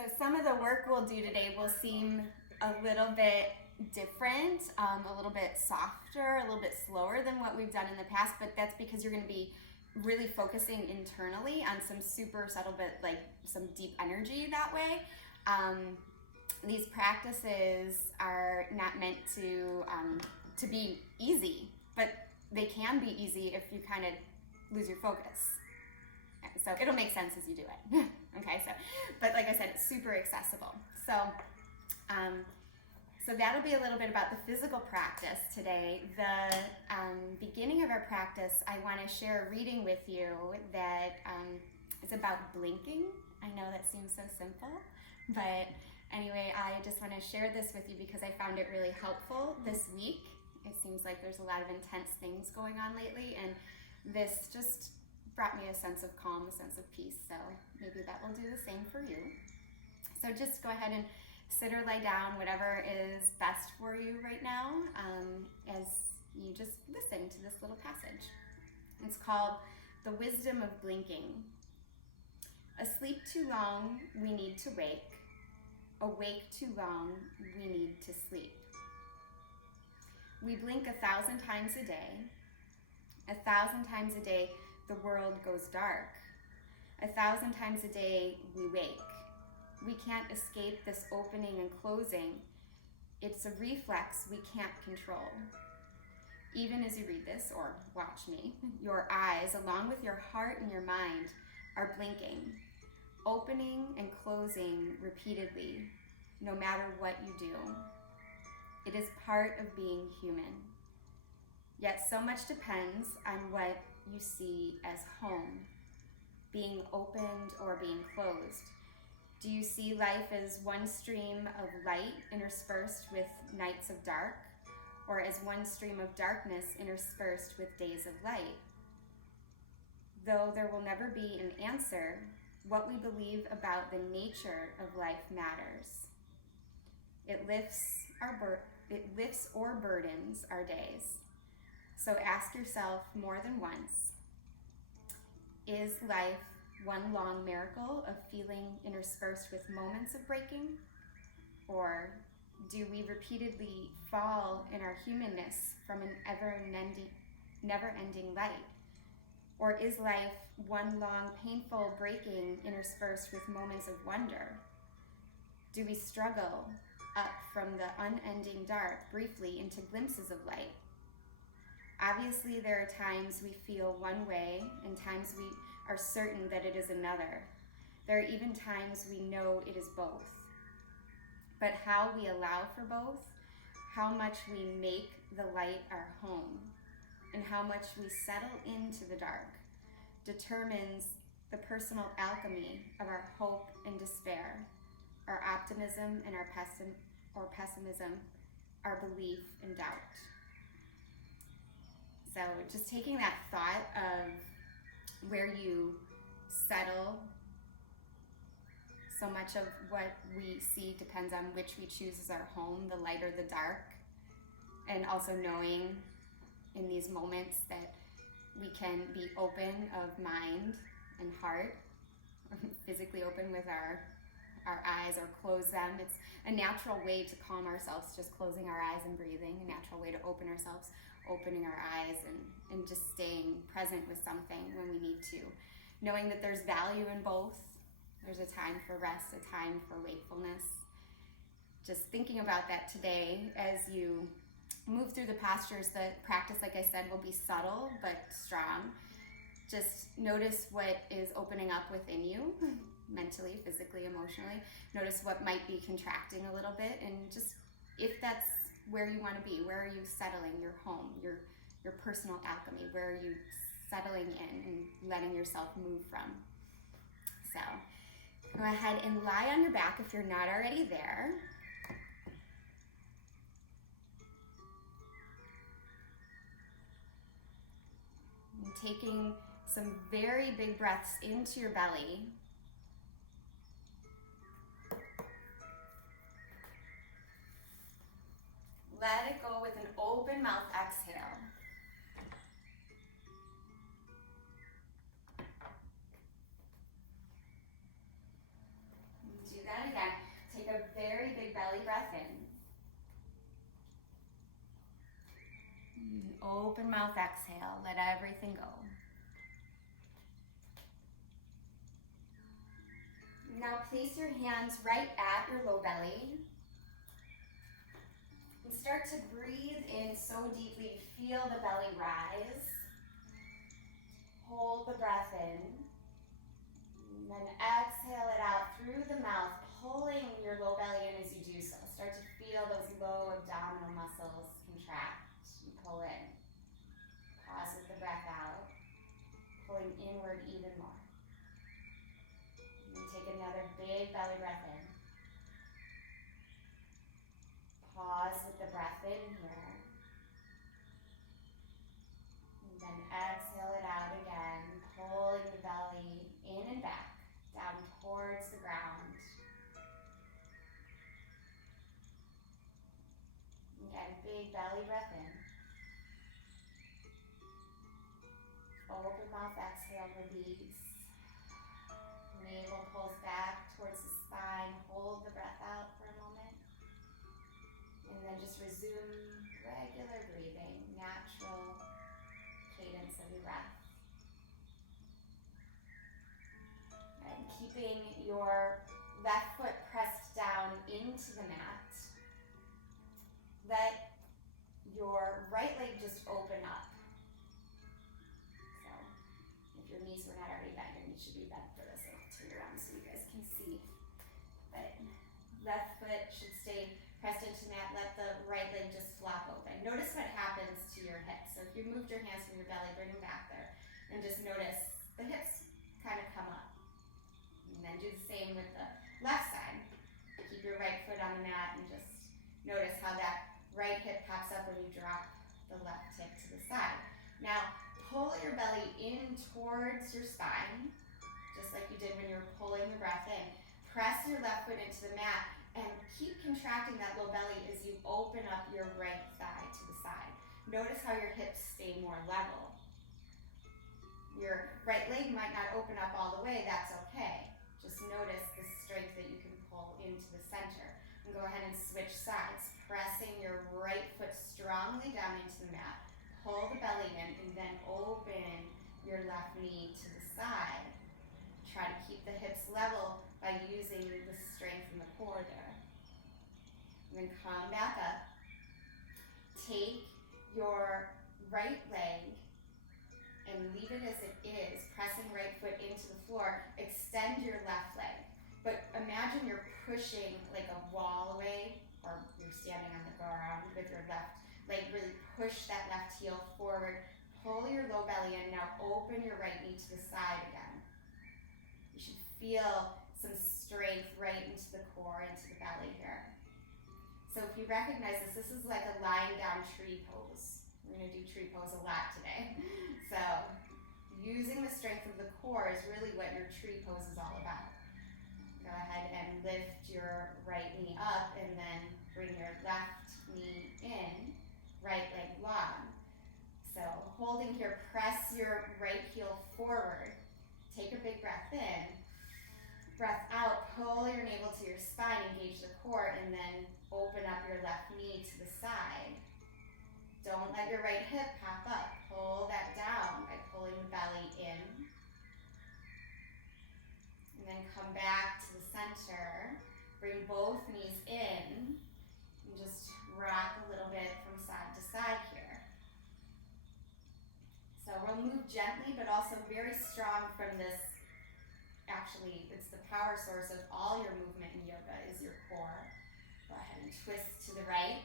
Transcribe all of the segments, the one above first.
So some of the work we'll do today will seem a little bit different, a little bit softer, a little bit slower than what we've done in the past, but that's because you're going to be really focusing internally on some super subtle, but like some deep energy that way. These practices are not meant to be easy, but they can be easy if you kind of lose your focus. So it'll make sense as you do it. Okay, but like I said, it's super accessible. So that'll be a little bit about the physical practice today. The beginning of our practice, I want to share a reading with you that is about blinking. I know that seems so simple, but anyway, I just want to share this with you because I found it really helpful this week. It seems like there's a lot of intense things going on lately, and this just brought me a sense of calm, a sense of peace, so maybe that will do the same for you. So just go ahead and sit or lie down, whatever is best for you right now, as you just listen to this little passage. It's called The Wisdom of Blinking. Asleep too long, we need to wake. Awake too long, we need to sleep. We blink 1,000 times a day. 1,000 times a day, the world goes dark. 1,000 times a day, we wake. We can't escape this opening and closing. It's a reflex we can't control. Even as you read this or watch me, your eyes, along with your heart and your mind, are blinking, opening and closing repeatedly, no matter what you do. It is part of being human. Yet so much depends on what you see as home, being opened or being closed. Do you see life as one stream of light interspersed with nights of dark, or as one stream of darkness interspersed with days of light? Though there will never be an answer, what we believe about the nature of life matters. It lifts or burdens our days. So ask yourself more than once, is life one long miracle of feeling interspersed with moments of breaking? Or do we repeatedly fall in our humanness from an never-ending light? Or is life one long painful breaking interspersed with moments of wonder? Do we struggle up from the unending dark briefly into glimpses of light? Obviously, there are times we feel one way and times we are certain that it is another. There are even times we know it is both. But how we allow for both, how much we make the light our home, and how much we settle into the dark determines the personal alchemy of our hope and despair, our optimism and our pessimism, our belief and doubt. So just taking that thought of where you settle, so much of what we see depends on which we choose as our home, the light or the dark, and also knowing in these moments that we can be open of mind and heart, physically open with our eyes or close them. It's a natural way to calm ourselves, just closing our eyes and breathing, a natural way to open ourselves, opening our eyes and just staying present with something when we need to. Knowing that there's value in both. There's a time for rest, a time for wakefulness. Just thinking about that today as you move through the postures. The practice, like I said, will be subtle but strong. Just notice what is opening up within you, mentally, physically, emotionally. Notice what might be contracting a little bit, and just if that's where you want to be, where are you settling, your home, your personal alchemy, where are you settling in and letting yourself move from. So go ahead and lie on your back if you're not already there. And taking some very big breaths into your belly. Let it go with an open mouth exhale. Do that again. Open mouth exhale, let everything go. Now place your hands right at your low belly. And start to breathe in so deeply, feel the belly rise. Hold the breath in. And then exhale it out through the mouth, pulling your low belly in as you do so. Start to feel those low abdominal muscles contract and pull in. Pause with the breath out, pulling inward even more. And take another big belly breath in. Pause with the breath in here. And then exhale it out again, pulling the belly in and back, down towards the ground. Again, big belly breath in. Open mouth exhale, release. Navel pulls back towards the spine. Hold the breath out for a moment. And then just resume regular breathing, natural cadence of your breath. And keeping your left foot pressed down into the mat. Let your right leg just open up. So if your knees were not already bent, your knees should be bent for this. I'll turn around so you guys can see. But left foot should stay pressed into the mat. Let the right leg just flop open. Notice what happens to your hips. So if you moved your hands from your belly, bring them back there. And just notice the hips kind of come up. And then do the same with the left side. Keep your right foot on the mat and just notice how that right hip pops up when you drop the left hip to the side. Now, pull your belly in towards your spine, just like you did when you were pulling the breath in. Press your left foot into the mat and keep contracting that low belly as you open up your right thigh to the side. Notice how your hips stay more level. Your right leg might not open up all the way, that's okay. Just notice the strength that you can pull into the center. And go ahead and switch sides, pressing your right foot strongly down into the mat. Pull the belly in and then open your left knee to the side. Try to keep the hips level by using the strength in the core there. And then come back up. Take your right leg and leave it as it is, pressing right foot into the floor. Extend your left leg. But imagine you're pushing like a wall away, or you're standing on the ground with your left leg. Really push that left heel forward. Pull your low belly in. Now open your right knee to the side again. You should feel some strength right into the core, into the belly here. So if you recognize this is like a lying down tree pose. We're going to do tree pose a lot today. So using the strength of the core is really what your tree pose is all about. Go ahead and lift your right knee up and then bring your left knee in, right leg long. So holding here, press your right heel forward. Take a big breath in. Breath out, pull your navel to your spine, engage the core, and then open up your left knee to the side. Don't let your right hip pop up. Pull that down by pulling the belly in. And then come back to the center. Bring both knees in. And just rock a little bit from side to side here. So we'll move gently, but also very strong from this. Actually, it's the power source of all your movement in yoga is your core. Go ahead and twist to the right.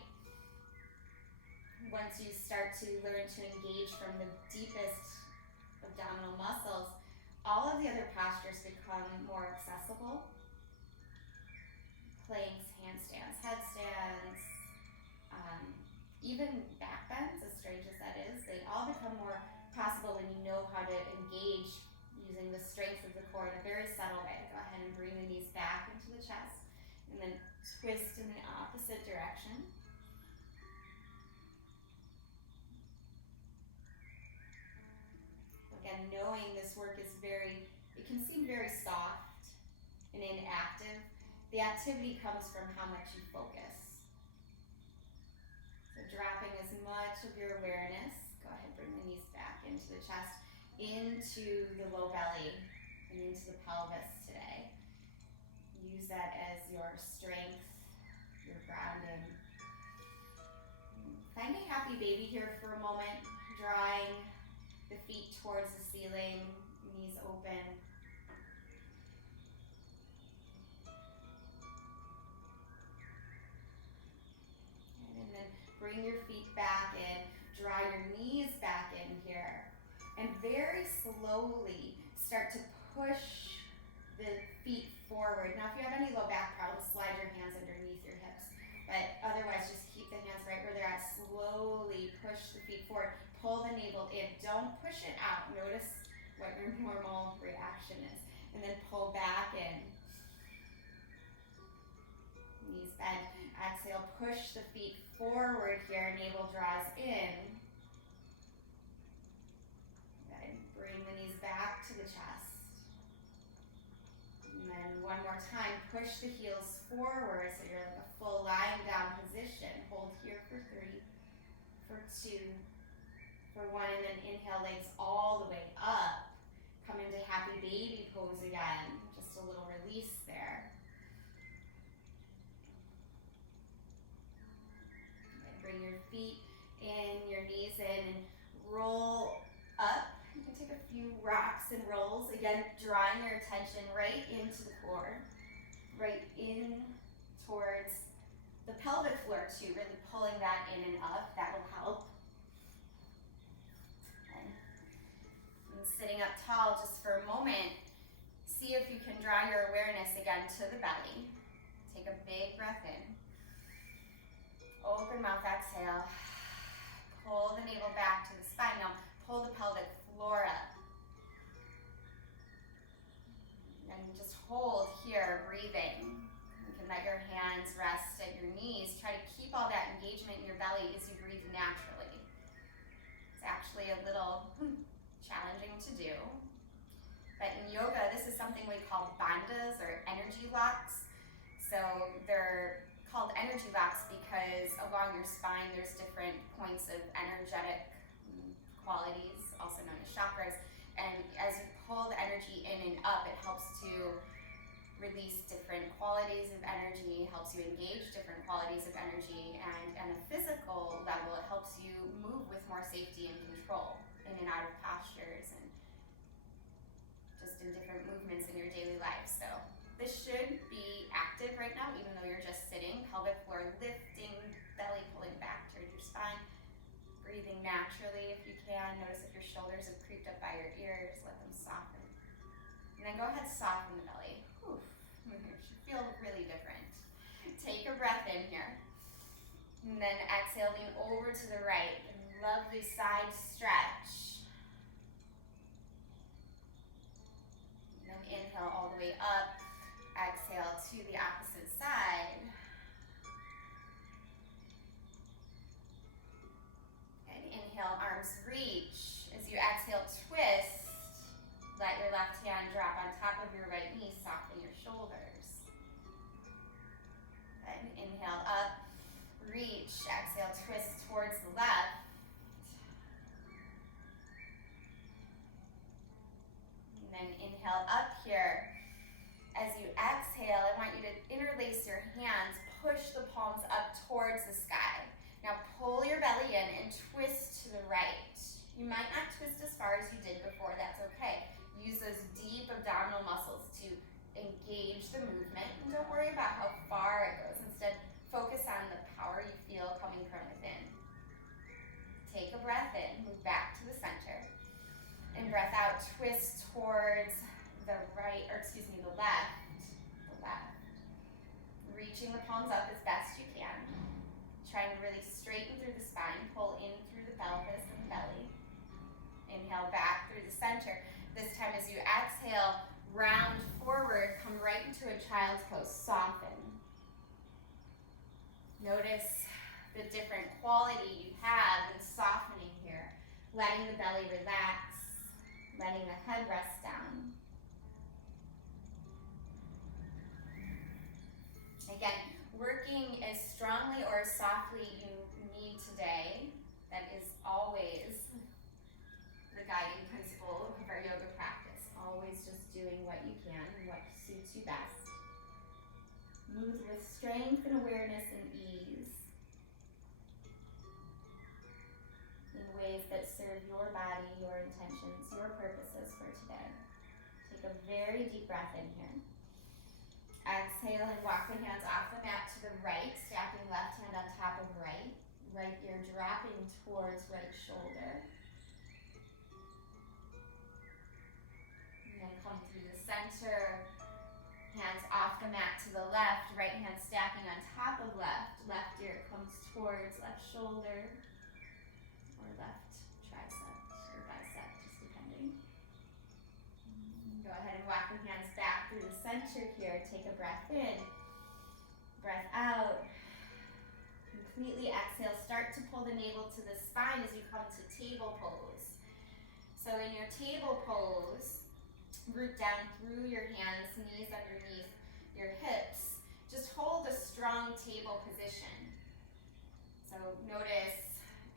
Once you start to learn to engage from the deepest abdominal muscles, all of the other postures become more accessible. Planks, handstands, headstands, even back bends, as strange as that is, they all become more possible when you know how to engage using the strength of the core in a very subtle way. Go ahead and bring the knees back into the chest and then twist in the opposite direction. Again, knowing this work is it can seem very soft and inactive. The activity comes from how much you focus. So dropping as much of your awareness. Go ahead, bring the knees back into the chest, into the low belly, and into the pelvis today. Use that as your strength, your grounding. Find a happy baby here for a moment, drawing the feet towards the ceiling, knees open. And then bring your feet back in, draw your knees back in here, and very slowly start to push the feet forward. Now, if you have any low back problems, slide your hands underneath your hips. But otherwise, just keep the hands right where they're at. Slowly push the feet forward. Pull the navel in. Don't push it out. Notice what your normal reaction is. And then pull back in. Knees bend. Exhale, push the feet forward here. Navel draws in. Good. Bring the knees back to the chest. And then one more time, push the heels forward so you're in a full lying down position. Hold here for 3, for 2, for 1, and then inhale, legs all the way up. Come into happy baby pose again. Just a little release there. And bring your feet in, your knees in, and roll up. You can take a few rocks and rolls. Again, drawing your attention right into the floor, right in towards the pelvic floor too, really pulling that in and up. That will help. Okay. And sitting up tall just for a moment, see if you can draw your awareness again to the belly. Take a big breath in. Open mouth, exhale. Pull the navel back to the spine. Now pull the pelvic floor up. And just hold here, breathing. You can let your hands rest at your knees. Try to keep all that engagement in your belly as you breathe naturally. It's actually a little challenging to do. But in yoga, this is something we call bandhas or energy locks. So they're called energy locks because along your spine there's different points of energetic qualities, also known as chakras, and as you pull the energy in and up, it helps to release different qualities of energy, helps you engage different qualities of energy, and on a physical level, it helps you move with more safety and control in and out of postures and just in different movements in your daily life. So this should be active right now, even though you're just sitting. Pelvic floor lifting, belly pulling back towards your spine. Breathing naturally if you can. Notice if your shoulders have creeped up by your ears, let them soften. And then go ahead, soften the belly. Whew. It should feel really different. Take a breath in here. And then exhale, lean over to the right. Lovely side stretch. And then inhale all the way up. Exhale to the opposite side. And inhale, arms reach. As you exhale, twist. Let your left hand drop on top of your right knee. Soften your shoulders. And inhale up, reach. Exhale, twist towards the left. And then inhale up here. As you exhale, I want you to interlace your hands, push the palms up towards the sky. Now pull your belly in and twist to the right. You might not twist as far as you did before, that's okay. Use those deep abdominal muscles to engage the movement, and don't worry about how far it goes. Instead, focus on the power you feel coming from within. Take a breath in, move back to the center, and breath out, twist towards the right, or excuse me, the left. Reaching the palms up as best you can. Trying to really straighten through the spine, pull in through the pelvis and the belly. Inhale back through the center. This time as you exhale, round forward, come right into a child's pose, soften. Notice the different quality you have in softening here. Letting the belly relax, letting the head rest down. Again, working as strongly or as softly you need to doing what you can and what suits you best. Move with strength and awareness and ease in ways that serve your body, your intentions, your purposes for today. Take a very deep breath in here. Exhale and walk the hands off the mat to the right, stacking left hand on top of right. Right ear dropping towards right shoulder. And then come through the center. Hands off the mat to the left, right hand stacking on top of left. Left ear comes towards left shoulder or left tricep or bicep, just depending. Go ahead and walk the hands back through the center here. Take a breath in, breath out. Completely exhale. Start to pull the navel to the spine as you come to table pose. So in your table pose, root down through your hands, knees underneath your hips. Just hold a strong table position. So notice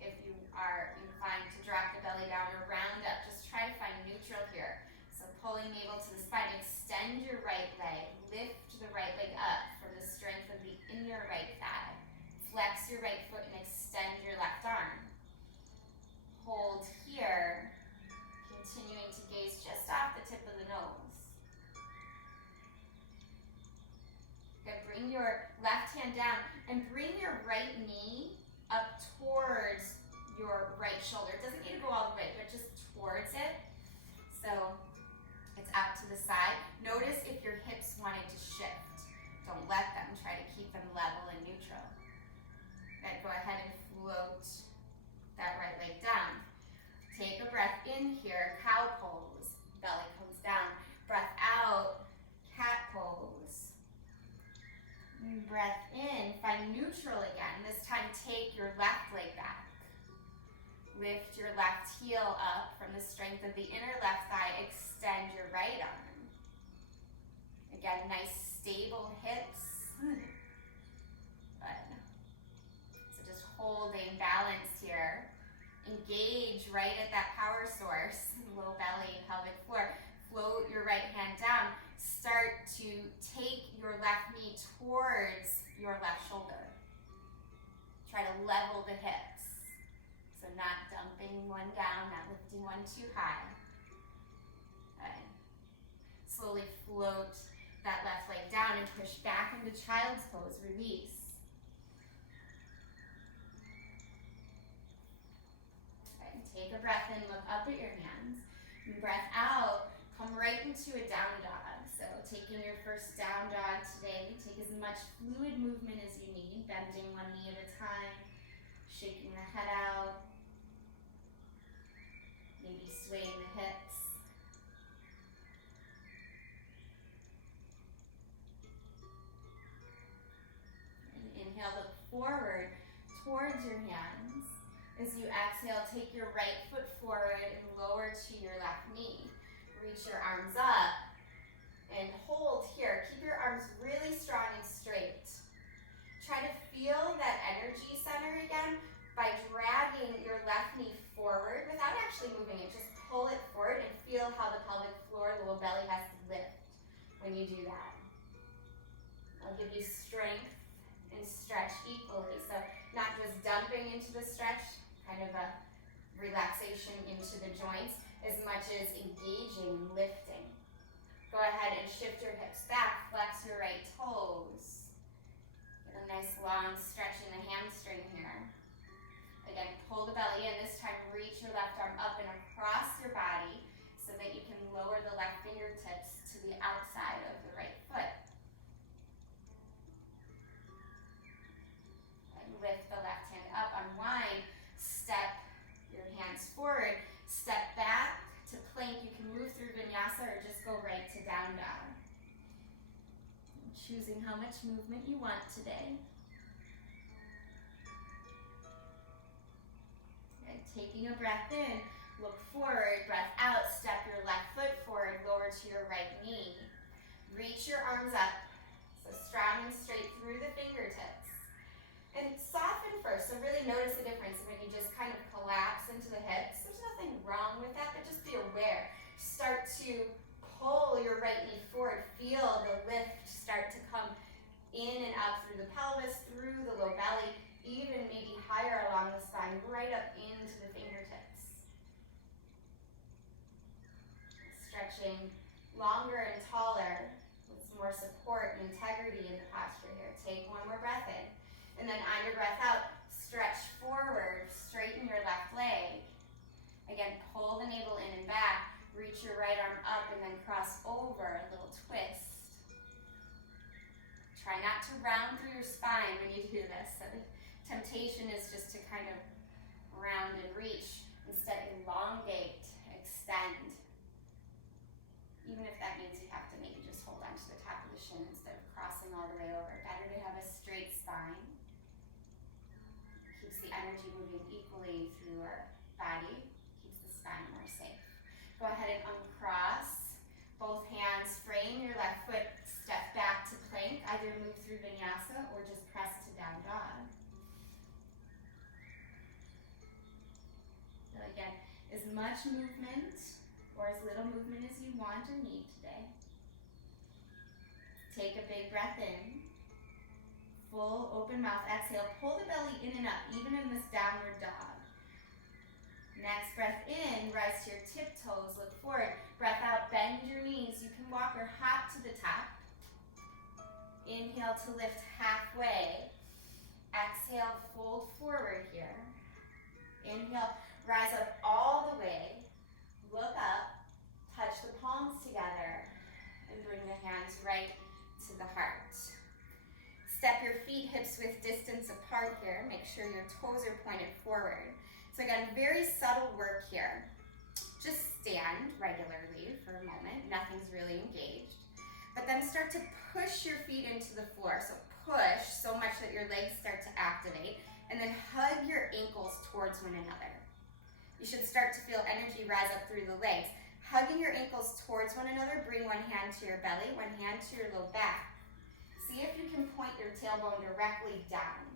if you are inclined to drop the belly down or round up, just try to find neutral here. So pulling navel to the spine, extend your right leg, lift the right leg up from the strength of the inner right thigh. Flex your right foot and extend your left arm. Hold here, continuing to gaze just off the tip of the nose. Good, bring your left hand down and bring your right knee up towards your right shoulder. It doesn't need to go all the way, but just towards it. So it's out to the side. Notice if your hips wanted to shift. Don't let them. Try to keep them level and neutral. Good, go ahead and float that right leg down. Take a breath in here, cow pose. Belly comes down. Breath out, cat pose. Breath in, find neutral again. This time take your left leg back. Lift your left heel up from the strength of the inner left thigh. Extend your right arm. Again, nice stable hips. Good. So just holding balance here. Engage right at that power source, low belly, pelvic floor. Float your right hand down. Start to take your left knee towards your left shoulder. Try to level the hips. So not dumping one down, not lifting one too high. Good. Slowly float that left leg down and push back into child's pose. Release. Take a breath in, look up at your hands. And breath out, come right into a down dog. So taking your first down dog today, take as much fluid movement as you need, bending one knee at a time, shaking the head out, maybe swaying the hips. And inhale, look forward towards your hands. As you exhale, take your right foot forward and lower to your left knee. Reach your arms up and hold here. Keep your arms really strong and straight. Try to feel that energy center again by dragging your left knee forward without actually moving it. Just pull it forward and feel how the pelvic floor, the low belly has to lift when you do that. I'll give you strength and stretch equally. So not just dumping into the stretch, kind of a relaxation into the joints, as much as engaging, lifting. Go ahead and shift your hips back, flex your right toes. Get a nice long stretch in the hamstring here. Again, pull the belly in. This time, reach your left arm up and across your body so that you can lower the left fingertips to the outside of the right foot. And lift the left hand up, unwind. Step your hands forward, step back to plank. You can move through vinyasa or just go right to down dog. Choosing how much movement you want today. Good. Taking a breath in, look forward, breath out, step your left foot forward, lower to your right knee. Reach your arms up, so strong and straight through the fingertips. And soften first, so really notice the difference when you just kind of collapse into the hips. There's nothing wrong with that, but just be aware. Start to pull pull your right knee forward. Feel the lift start to come in and up through the pelvis, through the low belly, even maybe higher along the spine, right up into the fingertips. Stretching longer and taller with some more support and integrity in the posture here. Take one more breath in. And then on your breath out, stretch forward, straighten your left leg. Again, pull the navel in and back, reach your right arm up and then cross over, a little twist. Try not to round through your spine when you do this. So the temptation is just to kind of round and reach. Instead, elongate, extend. Even if that means you have to maybe just hold on to the top of the shin instead of crossing all the way over. Better to have a straight spine. Keeps the energy moving equally through our body. Keeps the spine more safe. Go ahead and uncross. Both hands, frame your left foot, step back to plank. Either move through vinyasa or just press to down dog. So again, as much movement or as little movement as you want or need today. Take a big breath in. Full open mouth exhale. Pull the belly in and up, even in this downward dog. Next breath in, rise to your tiptoes, look forward. Breath out, bend your knees. You can walk or hop to the top. Inhale to lift halfway. Exhale, fold forward here. Inhale, rise up all the way. Look up, touch the palms together, and bring the hands right to the heart. Step your feet hips width distance apart here. Make sure your toes are pointed forward. So again, very subtle work here. Just stand regularly for a moment. Nothing's really engaged. But then start to push your feet into the floor. So push so much that your legs start to activate. And then hug your ankles towards one another. You should start to feel energy rise up through the legs. Hugging your ankles towards one another, bring one hand to your belly, one hand to your low back. See if you can point your tailbone directly down.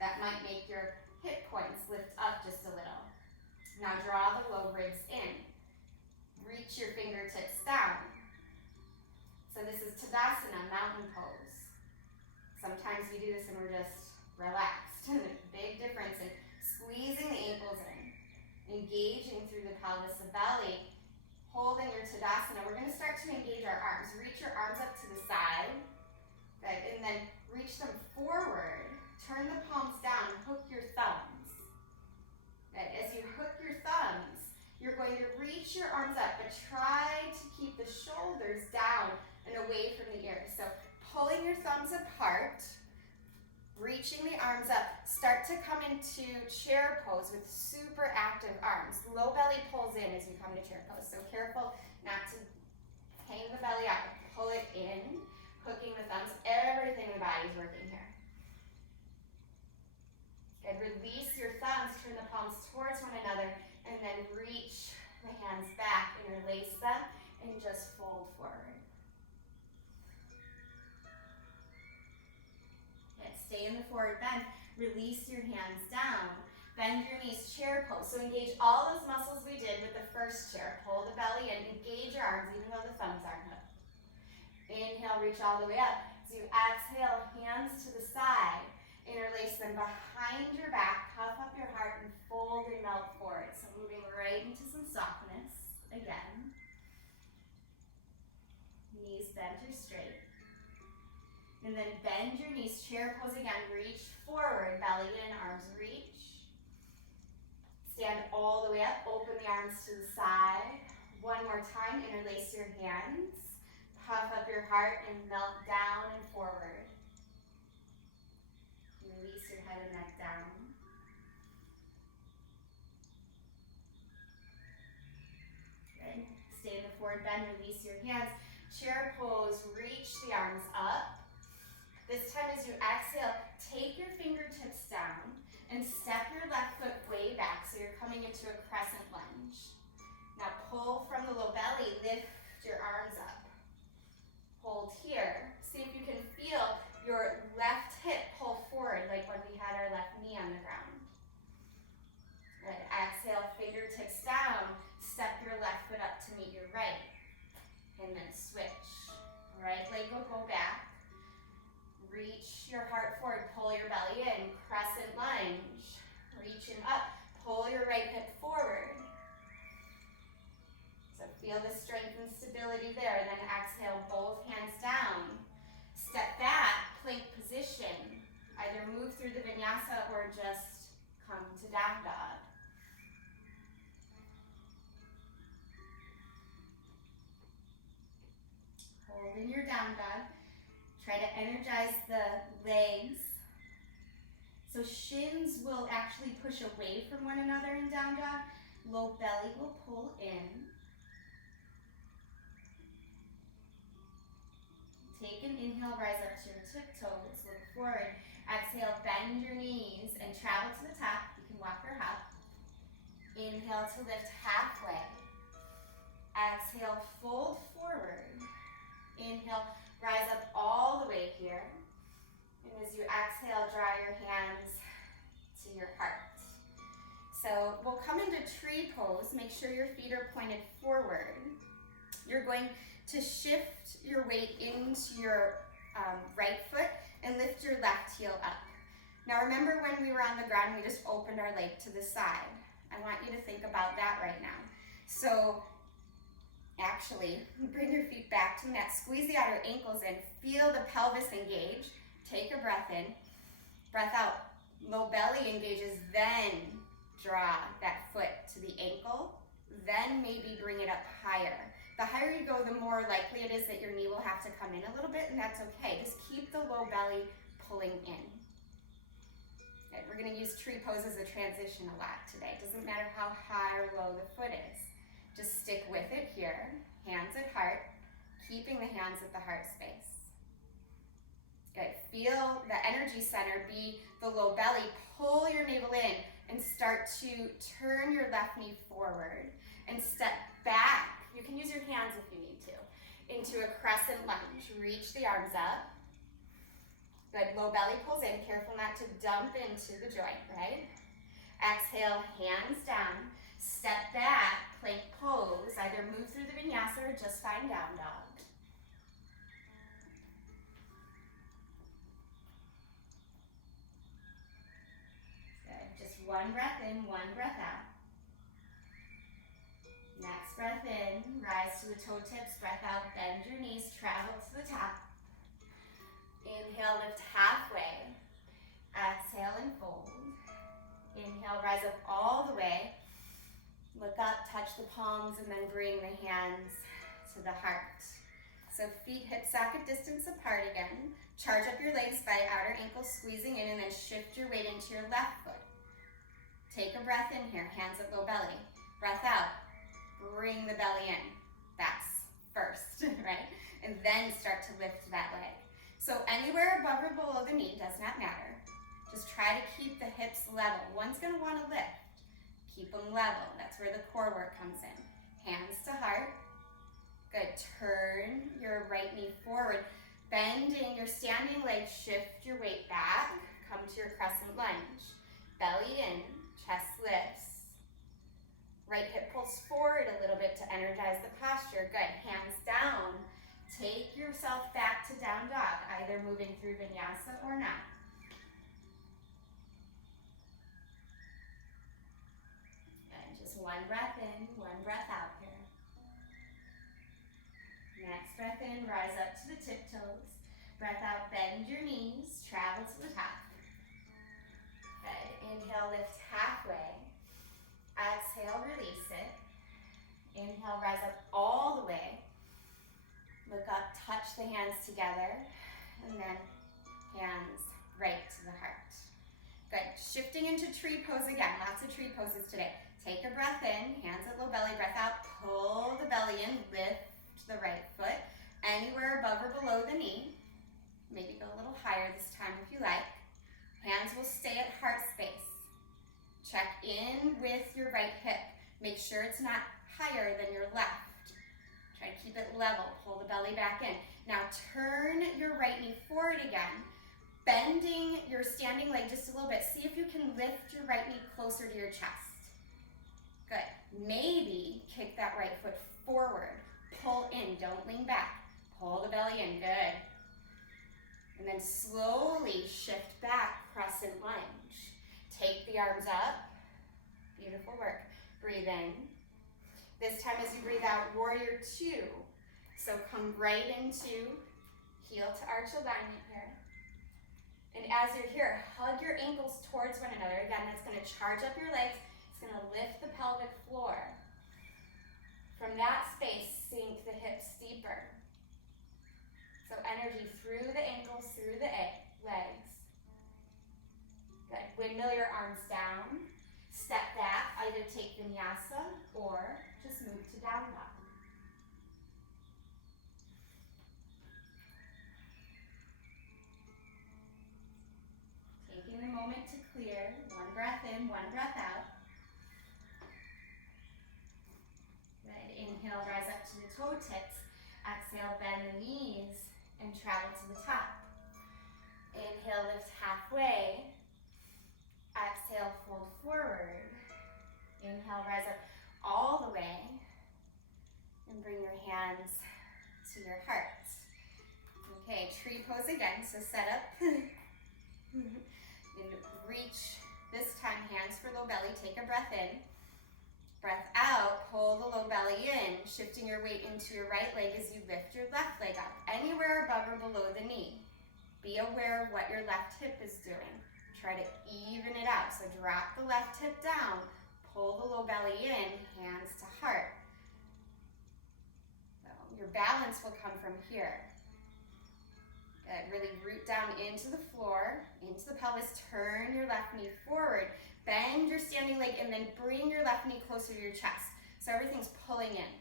That might make your hip points lift up just a little. Now draw the low ribs in. Reach your fingertips down. So this is Tadasana, mountain pose. Sometimes we do this and we're just relaxed. There's a big difference in squeezing the ankles in, engaging through the pelvis, the belly, holding your Tadasana. We're going to start to engage our arms. Reach your arms up to the side, good, and then reach them forward. Turn the palms down, hook your thumbs. Good. As you hook your thumbs, you're going to reach your arms up, but try to keep the shoulders down and away from the ears. So pulling your thumbs apart, reaching the arms up, start to come into chair pose with super active arms. Low belly pulls in as you come to chair pose. So careful not to hang the belly out. Pull it in, hooking the thumbs. Everything in the body is working here. And release your thumbs, turn the palms towards one another, and then reach the hands back, interlace them, and just fold forward. Good. Stay in the forward bend. Release your hands down. Bend your knees, chair pose. So engage all those muscles we did with the first chair. Pull the belly in, engage your arms, even though the thumbs aren't hooked. Inhale, reach all the way up. As you exhale, hands to the side. Interlace them behind your back, puff up your heart, and fold and melt forward. So moving right into some softness again. Knees bent or straight. And then bend your knees, chair pose again. Reach forward, belly in, arms reach. Stand all the way up, open the arms to the side. One more time, interlace your hands. Puff up your heart and melt down and forward. Release your head and neck down. Good. Stay in the forward bend, release your hands. Chair pose, reach the arms up. This time as you exhale, take your fingertips down and step your left foot way back so you're coming into a crescent lunge. Now pull from the low belly, lift your arms up. Hold here. See if you can feel your left hip pull forward like when we had our left knee on the ground. Good. Exhale, fingertips down. Step your left foot up to meet your right. Reach your heart forward, pull your belly in, crescent lunge. Reaching up, pull your right hip forward. So feel the strength and stability there. Then exhale, both hands down. Step back, plank position. Either move through the vinyasa or just come to down dog. Hold in your down dog. Try to energize the legs. So shins will actually push away from one another in down dog. Low belly will pull in. Take an inhale, rise up to your tiptoes, look forward. Exhale, bend your knees and travel to the top. You can walk or hop. Inhale to lift halfway. Exhale, fold forward. Inhale, rise up all the way here. And as you exhale, draw your hands to your heart. So we'll come into tree pose. Make sure your feet are pointed forward. You're going to shift your weight into your right foot and lift your left heel up. Now remember when we were on the ground, we just opened our leg to the side. I want you to think about that right now. So actually, bring your feet back to the mat. Squeeze the outer ankles in. Feel the pelvis engage. Take a breath in. Breath out. Low belly engages, then draw that foot to the ankle. Then maybe bring it up higher. The higher you go, the more likely it is that your knee will have to come in a little bit, and that's okay. Just keep the low belly pulling in. Okay, we're going to use tree pose as a transition a lot today. It doesn't matter how high or low the foot is. Just stick with it here. Hands at heart, keeping the hands at the heart space. Good. Feel the energy center be the low belly. Pull your navel in and start to turn your left knee forward and step back. You can use your hands if you need to. Into a crescent lunge. Reach the arms up. Good. Low belly pulls in. Careful not to dump into the joint, right? Exhale, hands down. Step back, plank pose. Either move through the vinyasa or just find down dog. Good. Just one breath in, one breath out. Next breath in, rise to the toe tips, breath out, bend your knees, travel to the top. Inhale, lift halfway. Exhale and fold. Inhale, rise up all the way. Look up, touch the palms, and then bring the hands to the heart. So feet hip socket distance apart again. Charge up your legs by outer ankles squeezing in, and then shift your weight into your left foot. Take a breath in here, hands at low belly. Breath out, bring the belly in. That's first, right? And then start to lift that leg. So anywhere above or below the knee does not matter. Just try to keep the hips level. One's gonna wanna lift. Keep them level. That's where the core work comes in. Hands to heart. Good. Turn your right knee forward. Bending your standing leg, shift your weight back. Come to your crescent lunge. Belly in, chest lifts. Right hip pulls forward a little bit to energize the posture. Good. Hands down. Take yourself back to down dog, either moving through vinyasa or not. And just one breath in, one breath out here. Next breath in, rise up to the tiptoes. Breath out, bend your knees, travel to the top. Good. Inhale, lift halfway. Exhale, release it. Inhale, rise up all the way. Look up, touch the hands together, and then hands right to the heart. Good. Shifting into tree pose again. Lots of tree poses today. Take a breath in, hands at low belly, breath out, pull the belly in, lift the right foot, anywhere above or below the knee. Maybe go a little higher this time if you like. Hands will stay at heart space. Check in with your right hip. Make sure it's not higher than your left. Try to keep it level. Pull the belly back in. Now turn your right knee forward again, bending your standing leg just a little bit. See if you can lift your right knee closer to your chest. Good. Maybe kick that right foot forward. Pull in. Don't lean back. Pull the belly in. Good. And then then slowly shift back, crescent lunge. Take the arms up. Beautiful work. Breathe in. This time as you breathe out, warrior two. So come right into heel to arch alignment here. And as you're here, hug your ankles towards one another. Again, that's going to charge up your legs. It's going to lift the pelvic floor. From that space, sink the hips deeper. So energy through the ankles, through the legs. Good. Windmill your arms down. Step back, either take vinyasa or just move to down dog. Taking a moment to clear. One breath in, one breath out. Good. Inhale, rise up to the toe tips. Exhale, bend the knees and travel to the top. Inhale, lift halfway. Exhale, fold forward. Inhale, rise up all the way. And bring your hands to your heart. Okay, tree pose again, so set up. And reach, this time hands for low belly, take a breath in. Breath out, pull the low belly in, shifting your weight into your right leg as you lift your left leg up, anywhere above or below the knee. Be aware of what your left hip is doing. Try to even it out. So drop the left hip down, pull the low belly in, hands to heart. So your balance will come from here. Good. Really root down into the floor, into the pelvis. Turn your left knee forward. Bend your standing leg and then bring your left knee closer to your chest. So everything's pulling in.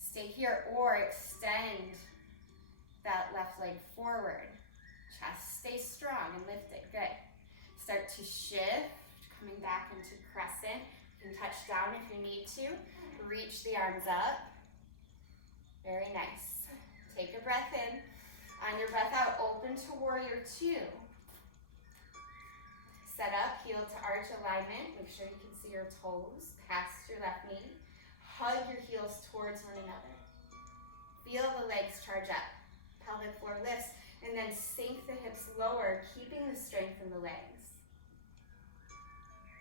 Stay here or extend that left leg forward. Chest stay strong and lift it. Good. Start to shift, coming back into crescent. You can touch down if you need to. Reach the arms up. Very nice. Take a breath in. On your breath out, open to warrior two. Set up, heel to arch alignment. Make sure you can see your toes past your left knee. Hug your heels towards one another. Feel the legs charge up. Pelvic floor lifts, and then sink the hips lower, keeping the strength in the legs.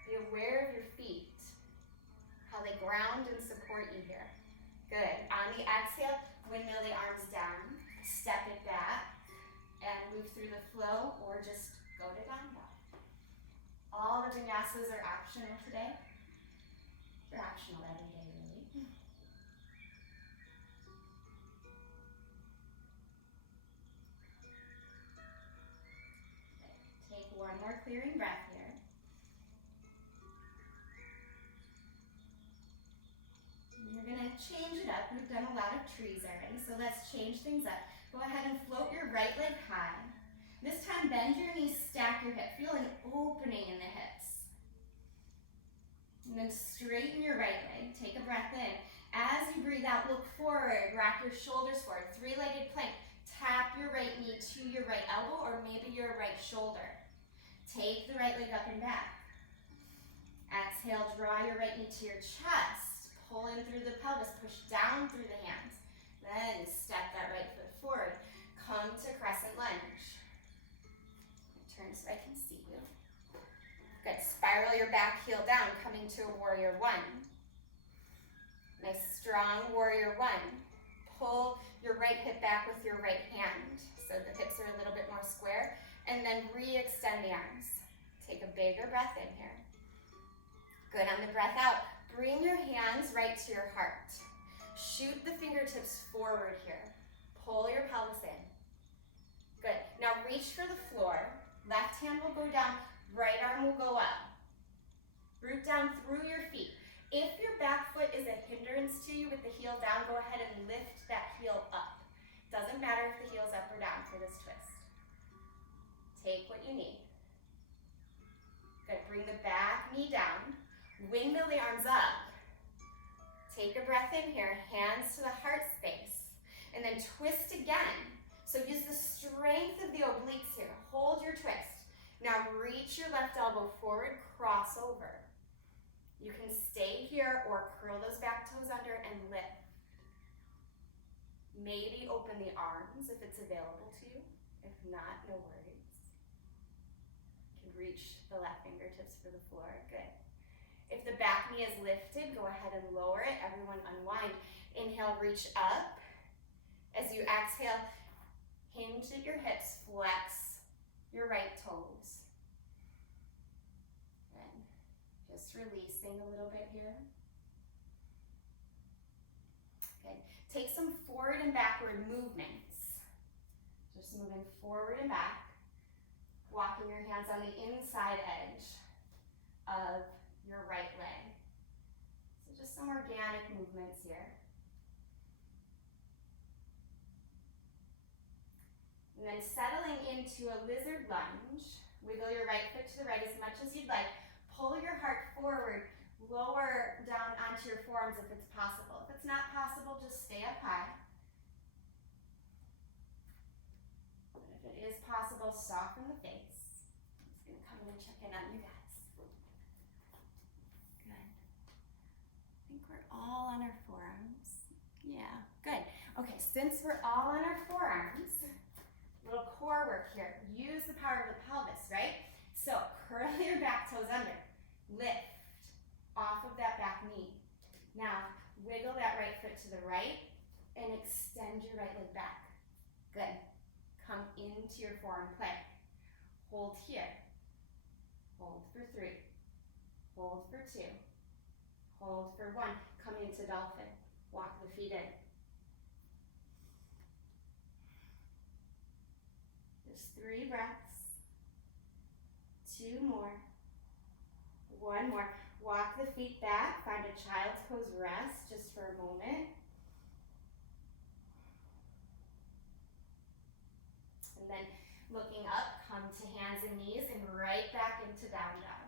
Be aware of your feet, how they ground and support you here. Good. On the exhale, windmill the arms down, step it back, and move through the flow, or just go to down dog. All the vinyasas are optional today. They're optional every day, really. Okay. Take one more clearing breath here. We're going to change it up. We've done a lot of trees already, so let's change things up. Go ahead and float your right leg high. This time, bend your knees, stack your hip. Feel an opening in the hips. And then straighten your right leg. Take a breath in. As you breathe out, look forward. Rock your shoulders forward. Three-legged plank. Tap your right knee to your right elbow or maybe your right shoulder. Take the right leg up and back. Exhale, draw your right knee to your chest. Pull in through the pelvis, push down through the hands. Then step that right foot forward. Come to crescent lunge. Turn so I can see you. Good. Spiral your back heel down, coming to a warrior one. Nice strong warrior one. Pull your right hip back with your right hand so the hips are a little bit more square. And then re-extend the arms. Take a bigger breath in here. Good. On the breath out, bring your hands right to your heart. Shoot the fingertips forward here. Pull your pelvis in. Good. Now reach for the floor. Left hand will go down, right arm will go up. Root down through your feet. If your back foot is a hindrance to you with the heel down, go ahead and lift that heel up. Doesn't matter if the heel's up or down for this twist. Take what you need. Good. Bring the back knee down. Windmill the arms up. Take a breath in here, hands to the heart space, and then twist again. So use the strength of the obliques here. Hold your twist. Now reach your left elbow forward, cross over. You can stay here or curl those back toes under and lift. Maybe open the arms if it's available to you. If not, no worries. You can reach the left fingertips for the floor. Good. If the back knee is lifted, go ahead and lower it. Everyone unwind. Inhale, reach up. As you exhale, hinge at your hips, flex your right toes. Good. Just releasing a little bit here. Good. Take some forward and backward movements. Just moving forward and back. Walking your hands on the inside edge of your right leg. So just some organic movements here. And then settling into a lizard lunge, wiggle your right foot to the right as much as you'd like. Pull your heart forward, lower down onto your forearms if it's possible. If it's not possible, just stay up high. But if it is possible, soften the face. I'm just gonna come in and check in on you guys. Good. I think we're all on our forearms. Yeah, good. Okay, since we're all on our forearms, little core work here. Use the power of the pelvis, right? So curl your back toes under. Lift off of that back knee. Now, wiggle that right foot to the right and extend your right leg back. Good. Come into your forearm plank. Hold here. Hold for 3. Hold for 2. Hold for 1. Come into dolphin. Walk the feet in. Just 3 breaths. 2 more. 1 more. Walk the feet back. Find a child's pose rest just for a moment. And then looking up, come to hands and knees and right back into down dog.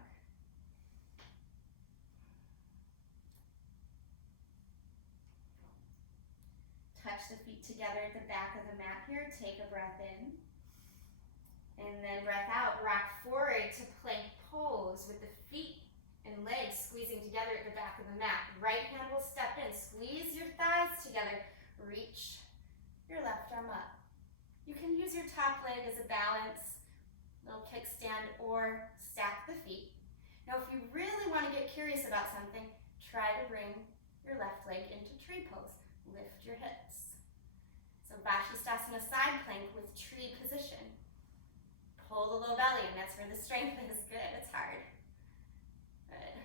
Touch the feet together at the back of the mat here. Take a breath in. And then breath out. Rock forward to plank pose with the feet and legs squeezing together at the back of the mat. Right hand will step in. Squeeze your thighs together. Reach your left arm up. You can use your top leg as a balance, little kickstand, or stack the feet. Now, if you really want to get curious about something, try to bring your left leg into tree pose. Lift your hips. So Vashisthasana side plank with tree position. Pull the low belly, and that's where the strength is. Good, it's hard. Good.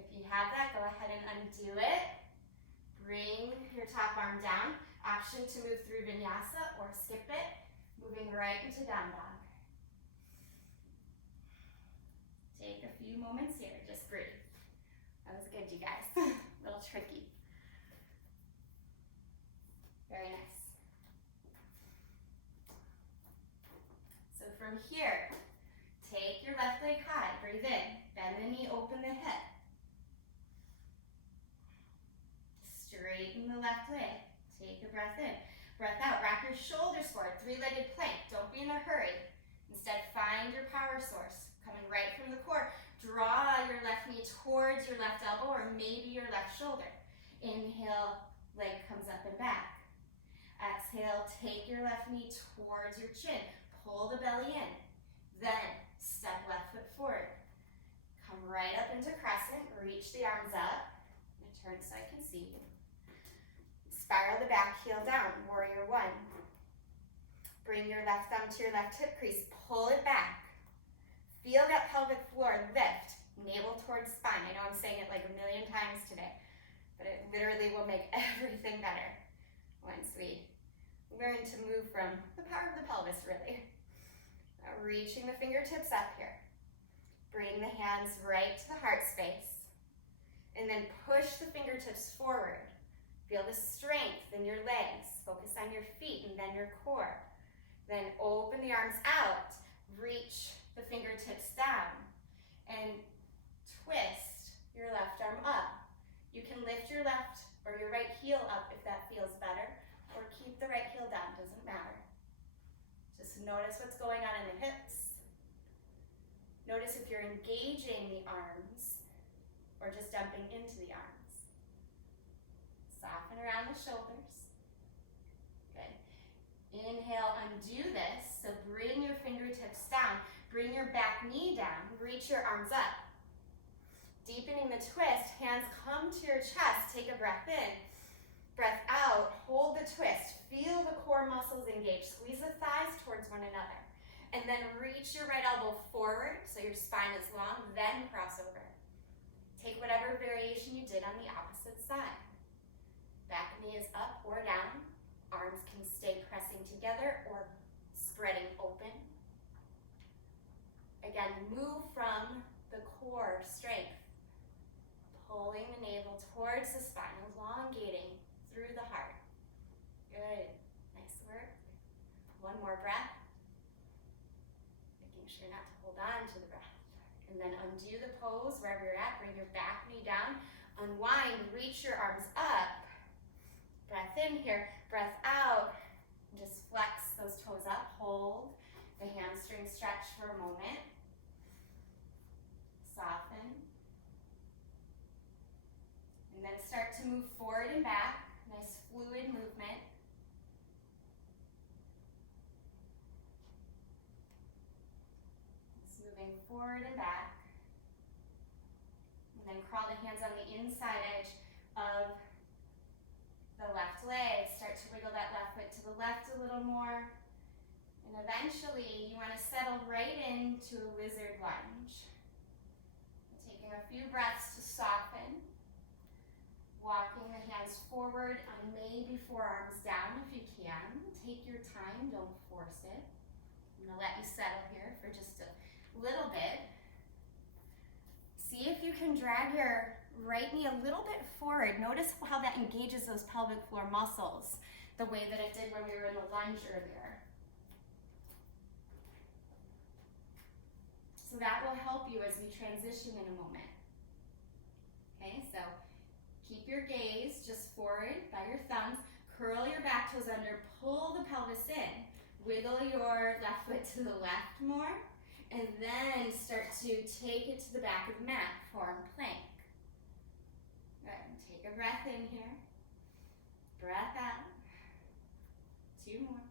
If you have that, go ahead and undo it. Bring your top arm down. Option to move through vinyasa or skip it. Moving right into down dog. Take a few moments here, just breathe. That was good, you guys. A little tricky. Very nice. So from here, take your left leg high, breathe in, bend the knee, open the hip. Straighten the left leg, take a breath in. Breath out, wrap your shoulders forward, 3-legged plank. Don't be in a hurry. Instead, find your power source, coming right from the core. Draw your left knee towards your left elbow or maybe your left shoulder. Inhale, leg comes up and back. Exhale, take your left knee towards your chin. Pull the belly in. Then, step left foot forward. Come right up into crescent. Reach the arms up. And turn so I can see you. Spiral the back heel down. Warrior 1. Bring your left thumb to your left hip crease. Pull it back. Feel that pelvic floor lift. Navel towards spine. I know I'm saying it like a million times today, but it literally will make everything better once we learn to move from the power of the pelvis, really. Now reaching the fingertips up here. Bring the hands right to the heart space. And then push the fingertips forward. Feel the strength in your legs. Focus on your feet and then your core. Then open the arms out. Reach the fingertips down. And twist your left arm up. You can lift your left or your right heel up if that feels better. Or keep the right heel down, doesn't matter. Just notice what's going on in the hips. Notice if you're engaging the arms or just dumping into the arms. Soften around the shoulders. Good. Inhale, undo this. So bring your fingertips down. Bring your back knee down. Reach your arms up. Deepening the twist, hands come to your chest. Take a breath in. Breath out, hold the twist. Feel the core muscles engage. Squeeze the thighs towards one another. And then reach your right elbow forward so your spine is long, then cross over. Take whatever variation you did on the opposite side. Back knee is up or down. Arms can stay pressing together or spreading open. Again, move from the core strength. Pulling the navel towards the spine, elongating through the heart. Good. Nice work. One more breath. Making sure not to hold on to the breath. And then undo the pose wherever you're at. Bring your back knee down. Unwind. Reach your arms up. Breath in here. Breath out. Just flex those toes up. Hold the hamstring stretch for a moment. Soften. And then start to move forward and back. Nice fluid movement. Just moving forward and back. And then crawl the hands on the inside edge of the left leg. Start to wiggle that left foot to the left a little more. And eventually you want to settle right into a lizard lunge. Taking a few breaths to soften. Walking the hands forward on maybe forearms down if you can. Take your time, don't force it. I'm gonna let you settle here for just a little bit. See if you can drag your right knee a little bit forward. Notice how that engages those pelvic floor muscles, the way that it did when we were in the lunge earlier. So that will help you as we transition in a moment. Okay, so keep your gaze just forward by your thumbs. Curl your back toes under. Pull the pelvis in. Wiggle your left foot to the left more. And then start to take it to the back of the mat. Form plank. Good. Take a breath in here. Breath out. 2 more.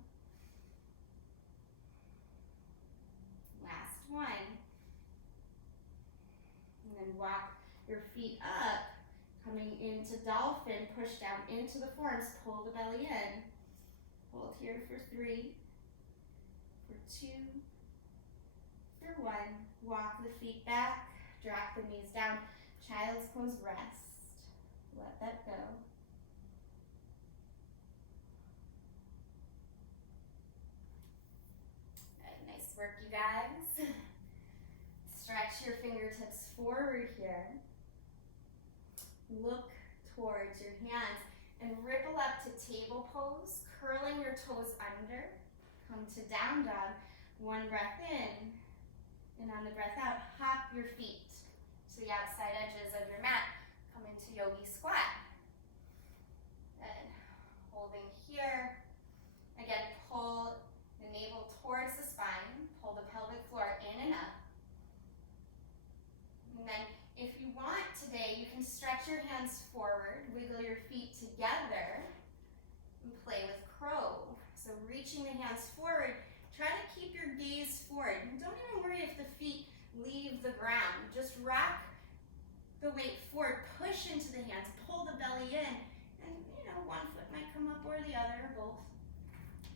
Last one. And then walk your feet up. Coming into dolphin, push down into the forearms, pull the belly in. Hold here for 3, for 2, for 1. Walk the feet back, drop the knees down. Child's pose, rest. Let that go. Good, nice work, you guys. Stretch your fingertips forward here. Look towards your hands and ripple up to table pose, curling your toes under. Come to down dog. 1 breath in, and on the breath out, hop your feet to the outside edges of your mat. Come into yogi squat. Good. Holding here. Again, pull the navel towards the spine. Pull the pelvic floor in and up. And then if you want today, you can stretch your hands forward, wiggle your feet together, and play with crow. So reaching the hands forward, try to keep your gaze forward. And don't even worry if the feet leave the ground. Just rock the weight forward, push into the hands, pull the belly in, and one foot might come up or the other, or both.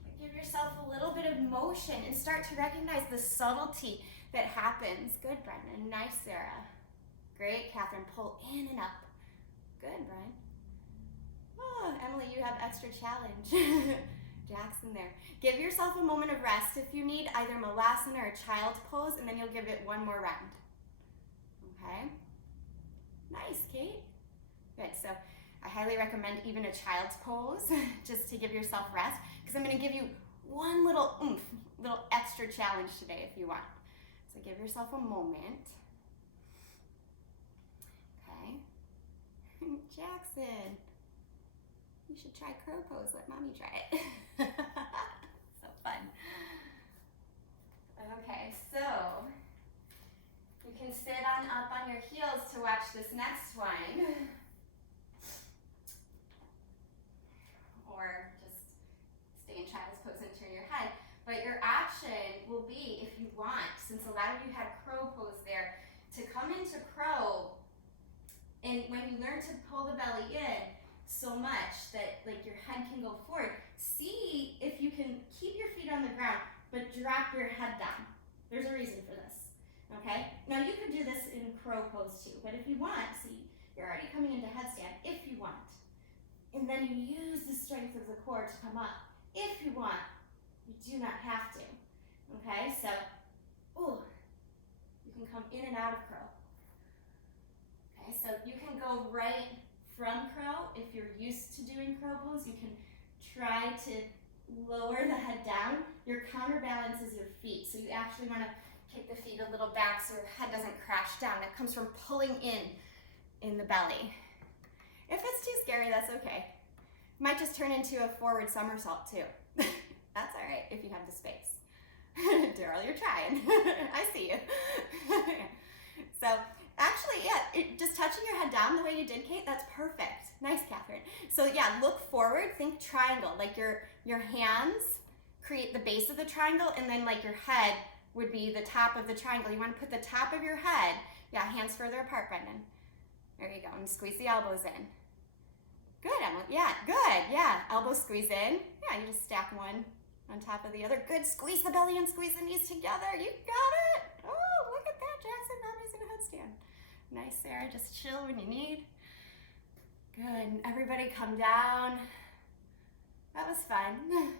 But give yourself a little bit of motion and start to recognize the subtlety that happens. Good, Brendan. Nice, Sarah. Great, Catherine. Pull in and up. Good, Brian. Oh, Emily, you have extra challenge. Jackson there. Give yourself a moment of rest if you need, either Malasana or child's pose, and then you'll give it 1 more round. Okay? Nice, Kate. Good, so I highly recommend even a child's pose, just to give yourself rest, because I'm going to give you one little oomph, little extra challenge today if you want. So give yourself a moment. Jackson, you should try crow pose. Let mommy try it. So fun. Okay, so you can sit up on your heels to watch this next one. Or just stay in child's pose and turn option will be, if you want, since a lot of you had crow pose there, to come into crow, and when you learn to pull the belly in so much that like your head can go forward, see if you can keep your feet on the ground, but drop your head down. There's a reason for this, okay? Now you could do this in crow pose too, but if you want, see, you're already coming into headstand if you want. And then you use the strength of the core to come up if you want. You do not have to, okay? So, ooh, you can come in and out of crow. Okay, so you can go right from crow. If you're used to doing crow pose, you can try to lower the head down. Your counterbalance is your feet, so you actually want to kick the feet a little back so your head doesn't crash down. It comes from pulling in the belly. If it's too scary, that's okay. Might just turn into a forward somersault too. That's all right if you have the space. Daryl, you're trying. I see you. So actually, yeah, just touching your head down the way you did, Kate, that's perfect. Nice, Catherine. So yeah, look forward, think triangle, like your hands create the base of the triangle, and then like your head would be the top of the triangle. You want to put the top of your head, yeah, hands further apart, Brendan. There you go, and squeeze the elbows in. Good, Emily, yeah, good, yeah. Elbows squeeze in. Yeah, you just stack one on top of the other. Good, squeeze the belly and squeeze the knees together. You got it. Oh, look at that, Jackson, mommy's in a headstand. Nice, Sarah, just chill when you need. Good, everybody come down. That was fun.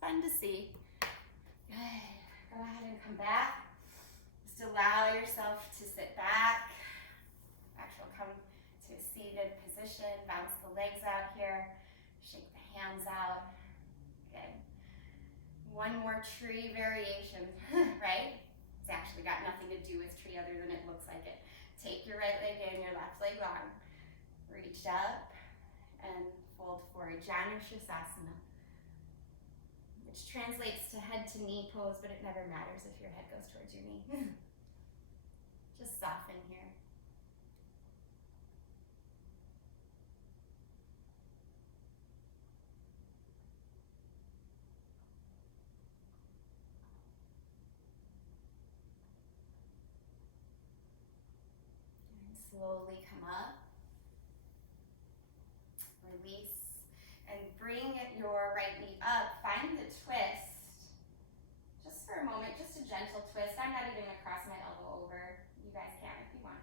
Fun to see. Good, go ahead and come back. Just allow yourself to sit back. Actually, come to a seated position, bounce the legs out here, shake the hands out. Good. One more tree variation, right? It's actually got nothing to do with tree other than it looks like it. Take your right leg in, your left leg long. Reach up and fold forward, Janu Sirsasana, which translates to head to knee pose, but it never matters if your head goes towards your knee. Just soften here. And slowly come up. Release, and bring your right knee up. Find the twist. Just for a moment, just a gentle twist. I'm not even gonna cross my elbow over. You guys can if you want.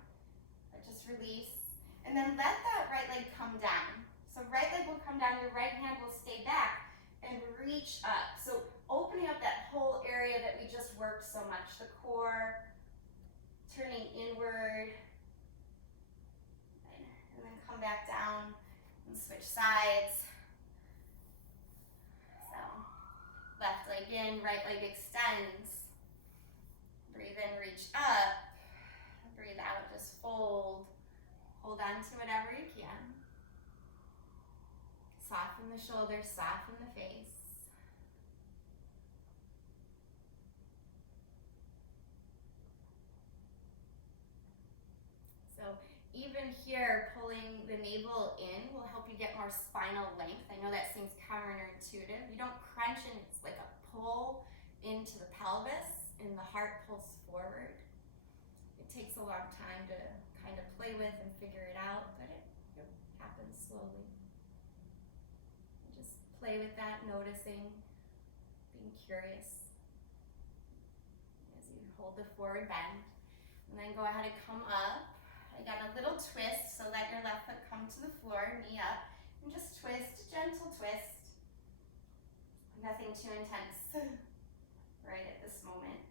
But just release. And then let that right leg come down. So right leg will come down, your right hand will stay back and reach up. So opening up that whole area that we just worked so much. The core, turning inward. And then come back down. And switch sides. So, left leg in, right leg extends. Breathe in, reach up. Breathe out, just fold. Hold on to whatever you can. Soften the shoulders, soften the face. So, even here, pulling the navel in will help you get more spinal length. I know that seems counterintuitive. You don't crunch in, it's like a pull into the pelvis, and the heart pulls forward. It takes a long time to kind of play with and figure it out, but it happens slowly. And just play with that, noticing, being curious as you hold the forward bend. And then go ahead and come up. I got a little twist, so let your left foot come to the floor, knee up, and just twist, gentle twist. Nothing too intense right at this moment.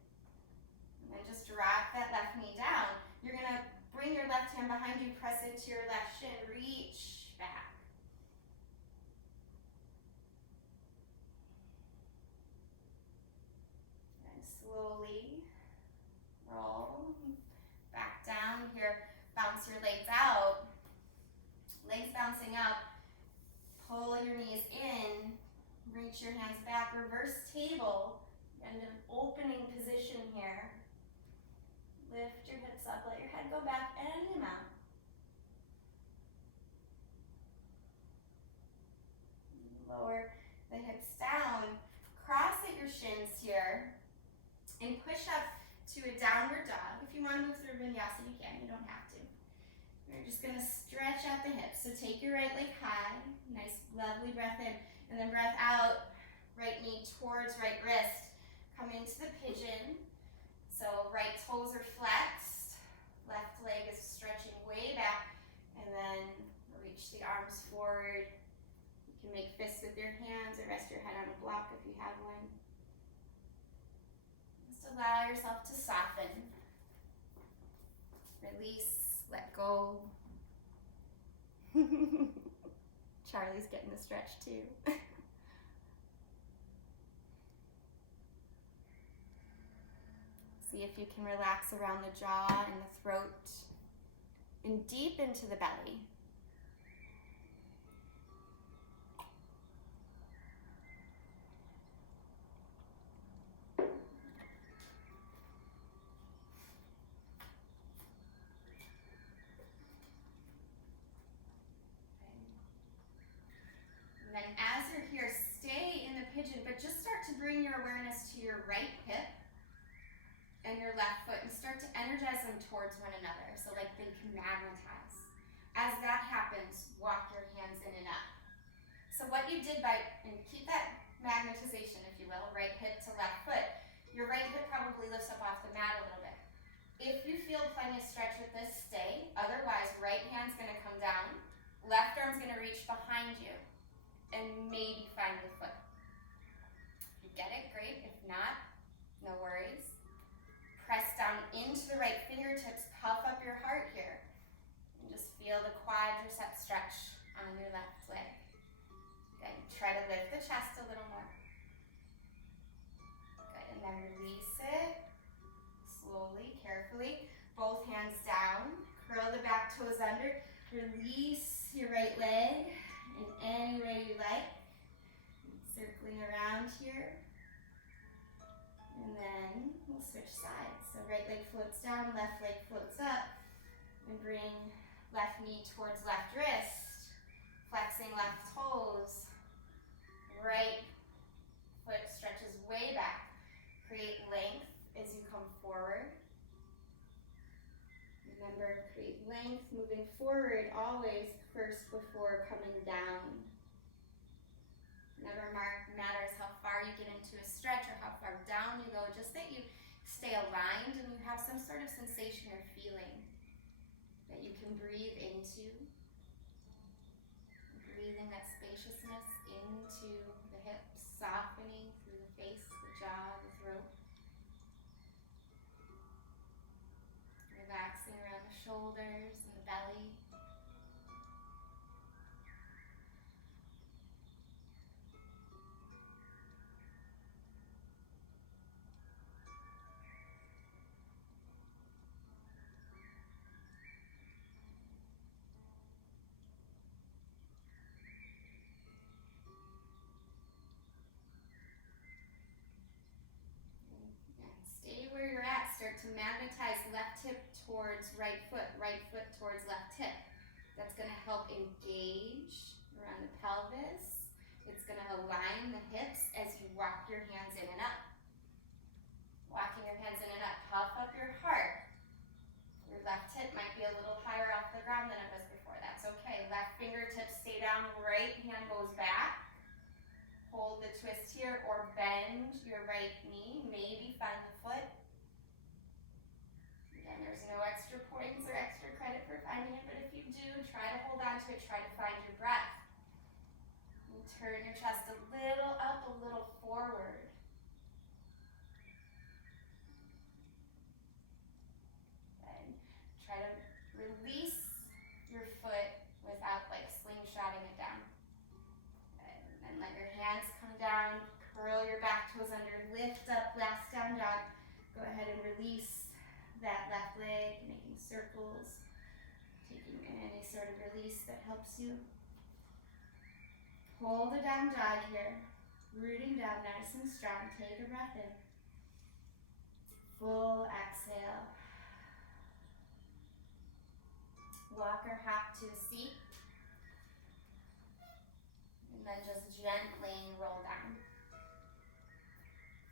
And then just drop that left knee down. You're gonna bring your left hand behind you, press into your left shin, reach back. And slowly roll back down here. Bounce your legs out. Legs bouncing up. Pull your knees in. Reach your hands back. Reverse table. And an opening position here. Lift your hips up. Let your head go back any amount. Lower the hips down. Cross at your shins here. want to move through vinyasa, you can. You don't have to. We're just going to stretch out the hips. So take your right leg high. Nice, lovely breath in. And then breath out. Right knee towards right wrist. Come into the pigeon. So right toes are flexed. Left leg is stretching way back. And then reach the arms forward. You can make fists with your hands or rest your head on a block if you have one. Just allow yourself to soften. Release, let go. Charlie's getting the stretch too. See if you can relax around the jaw and the throat and deep into the belly. And then as you're here, stay in the pigeon, but just start to bring your awareness to your right hip and your left foot and start to energize them towards one another, so like they can magnetize. As that happens, walk your hands in and up. So what you did and keep that magnetization, if you will, right hip to left foot, your right hip probably lifts up off the mat a little bit. If you feel plenty of stretch with this, stay. Otherwise, right hand's gonna come down, left arm's gonna reach behind you, and maybe find the foot. If you get it, great. If not, no worries. Press down into the right fingertips, puff up your heart here. And just feel the quadricep stretch on your left leg. Good. Try to lift the chest a little more. Good. And then release it. Slowly, carefully. Both hands down. Curl the back toes under. Release your right leg in any way you like. Circling around here. And then we'll switch sides. So right leg floats down, left leg floats up. And bring left knee towards left wrist. Flexing left toes. Right foot stretches way back. Create length as you come forward. Remember, create length moving forward always first before coming down. Never matters how far you get into a stretch or how far down you go, just that you stay aligned and you have some sort of sensation or feeling that you can breathe into. Breathing that spaciousness into the hips, softening through the face, the jaw, the throat. Relaxing around the shoulders and the belly. Start to magnetize left hip towards right foot towards left hip. That's going to help engage around the pelvis. It's going to align the hips as you walk your hands in and up. Walking your hands in and up, puff up your heart. Your left hip might be a little higher off the ground than it was before. That's okay. Left fingertips stay down, right hand goes back. Hold the twist here or bend your right knee. Maybe find the foot. Again, there's no extra points or extra credit for finding it, but if you do, try to hold on to it, try to find your breath. And turn your chest a little up, a little forward. And try to release your foot without like slingshotting it down. And then let your hands come down, curl your back toes under, lift up, last down dog. Go ahead and release that left leg, making circles, taking any sort of release that helps you. Hold a down dog here, rooting down nice and strong. Take a breath in. Full exhale. Walk or hop to a seat. And then just gently roll down.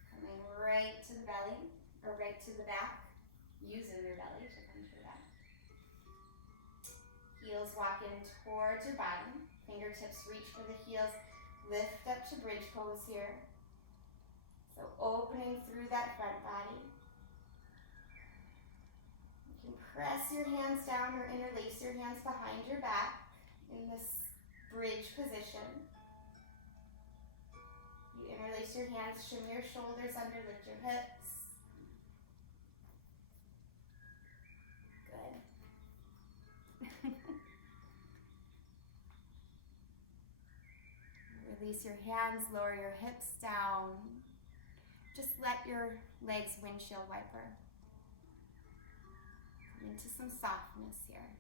Coming right to the belly, or right to the back. using your belly to come to that. Heels walk in towards your body. Fingertips reach for the heels. Lift up to bridge pose here. So opening through that front body. You can press your hands down or interlace your hands behind your back in this bridge position. You interlace your hands, shimmy your shoulders under, lift your hips. Good. Release your hands, lower your hips down. Just let your legs windshield wiper. Come into some softness here.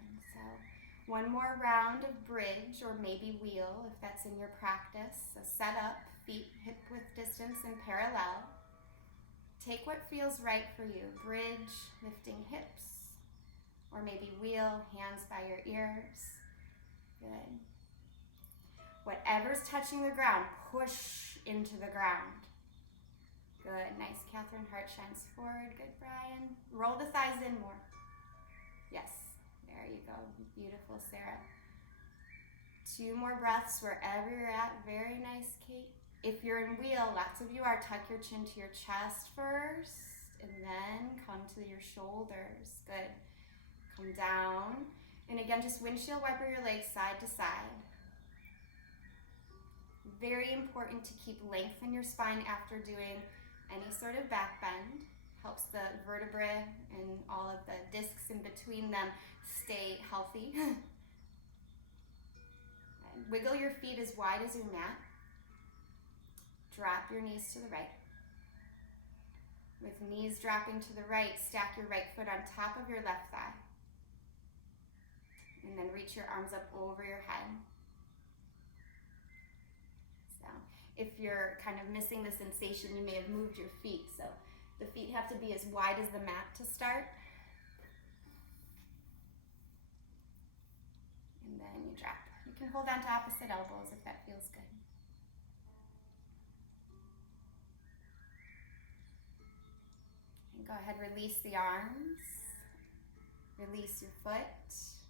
And so one more round of bridge or maybe wheel if that's in your practice. So set up, feet hip width distance and parallel. Take what feels right for you. Bridge, lifting hips, or maybe wheel, hands by your ears. Good. Whatever's touching the ground, push into the ground. Good. Nice. Catherine, heart shines forward. Good, Brian. Roll the thighs in more. Yes. There you go. Beautiful, Sarah. 2 more breaths wherever you're at. Very nice, Kate. If you're in wheel, lots of you are, tuck your chin to your chest first, and then come to your shoulders. Good. Come down. And again, just windshield wiper your legs side to side. Very important to keep length in your spine after doing any sort of back bend. Helps the vertebrae and all of the discs in between them stay healthy. And wiggle your feet as wide as your mat. Drop your knees to the right. With knees dropping to the right, stack your right foot on top of your left thigh. And then reach your arms up over your head. So if you're kind of missing the sensation, you may have moved your feet. So the feet have to be as wide as the mat to start. And then you drop. You can hold on to opposite elbows if that feels good. Go ahead, release the arms, release your foot,